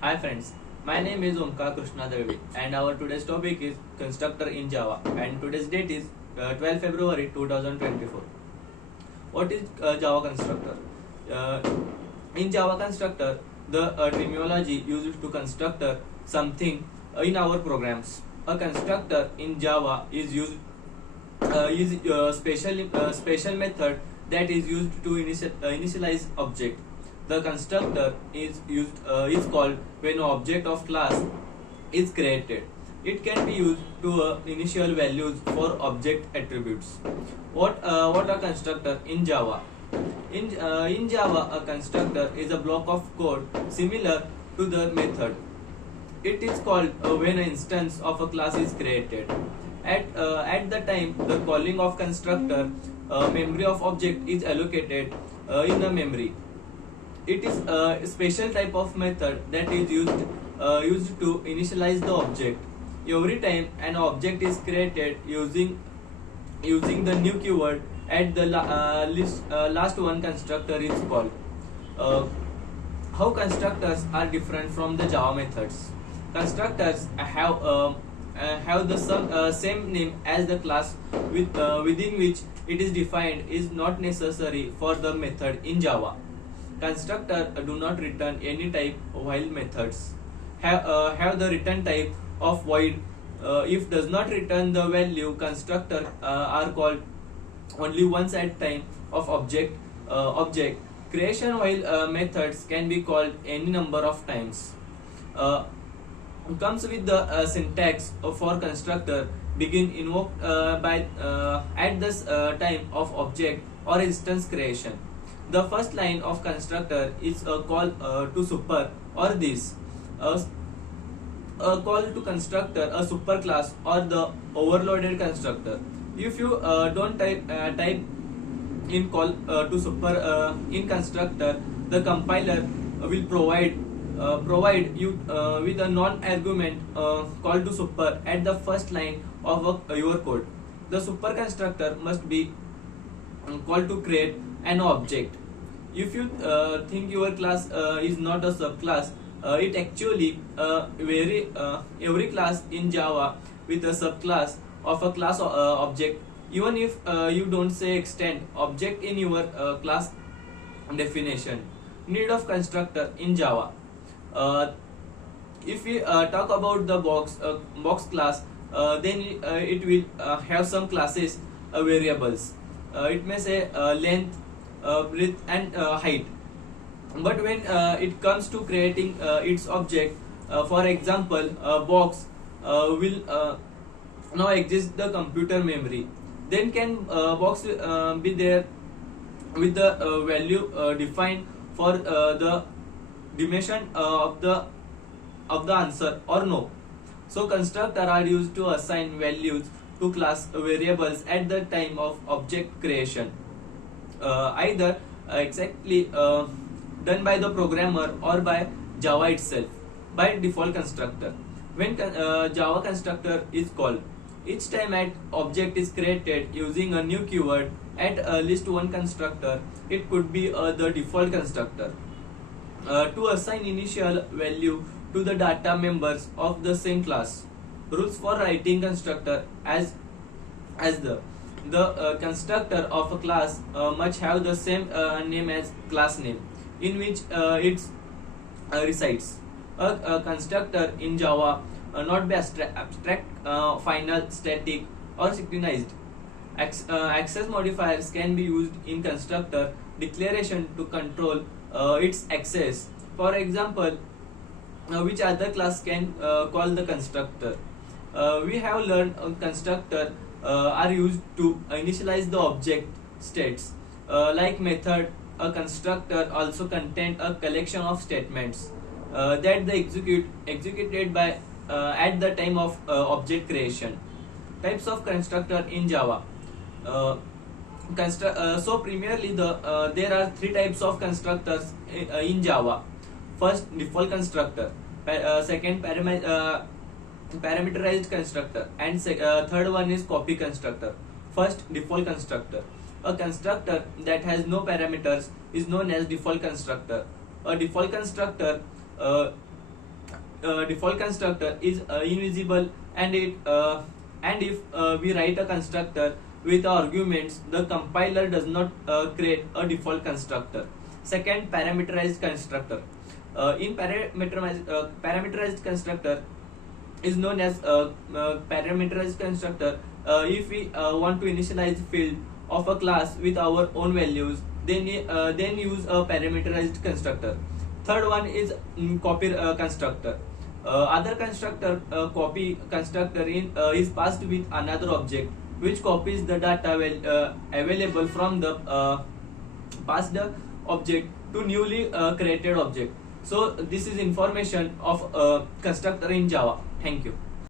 Hi friends, my name is Omkar Krishna Devi and our today's topic is constructor in Java and today's date is 12 February 2024. What is Java constructor? Uh, in Java constructor, the terminology used to construct something in our programs. A constructor in Java is special method that is used to initialize object. The constructor is called when an object of class is created. It can be used to initial values for object attributes. What a constructor in Java? In Java, a constructor is a block of code similar to the method. It is called when an instance of a class is created. At the time the calling of constructor, memory of object is allocated in a memory. It is a special type of method that is used to initialize the object. Every time an object is created using the new keyword at the last one, constructor is called. Uh, how constructors are different from the Java methods? Constructors have the same name as the class within which it is defined is not necessary for the method in Java. Constructor do not return any type while methods have the return type of void. If does not return the value, constructor are called only once at time of object creation, while methods can be called any number of times. Uh, Comes with the syntax for constructor begin invoked by at this time of object or instance creation. The first line of constructor is a call to super or this. A call to constructor a superclass or the overloaded constructor. If you don't type in call to super in constructor, the compiler will provide you with a non-argument call to super at the first line of your code. The super constructor must be called to create an object. If you think your class is not a subclass, it actually every class in Java with a subclass of a class object. Even if you don't say extend object in your class definition. Need of constructor in Java. Uh, if we talk about the box class, then it will have some classes variables. It may say length, width, and height. But when it comes to creating its object, for example, a box will now exist the computer memory. Then can box be there with the value defined for the dimension of the answer or no. So constructor are used to assign values to class variables at the time of object creation, either exactly done by the programmer or by Java itself by default constructor. When Java constructor is called, each time an object is created using a new keyword at least one constructor, it could be the default constructor. To assign initial value to the data members of the same class. Rules for writing constructor as the constructor of a class must have the same name as class name in which it resides. A constructor in Java not be abstract, final, static, or synchronized. Access modifiers can be used in constructor declaration to control its access. For example, which other class can call the constructor? We have learned constructor are used to initialize the object states. Like method, a constructor also contains a collection of statements that the executed by at the time of object creation. Types of constructor in Java. So primarily there are three types of constructors in Java. First, default constructor. Second, parameterized constructor, and third one is copy constructor. First, default constructor. A constructor that has no parameters is known as default constructor. A default constructor default constructor is invisible, and if we write a constructor with arguments, the compiler does not create a default constructor. Second, parameterized constructor. In parameterized constructor is known as parameterized constructor. If we want to initialize field of a class with our own values, then use a parameterized constructor. Third one is copy constructor. Other constructor copy constructor is passed with another object which copies the data available from the passed object to newly created object. So this is information of constructor in Java. Thank you.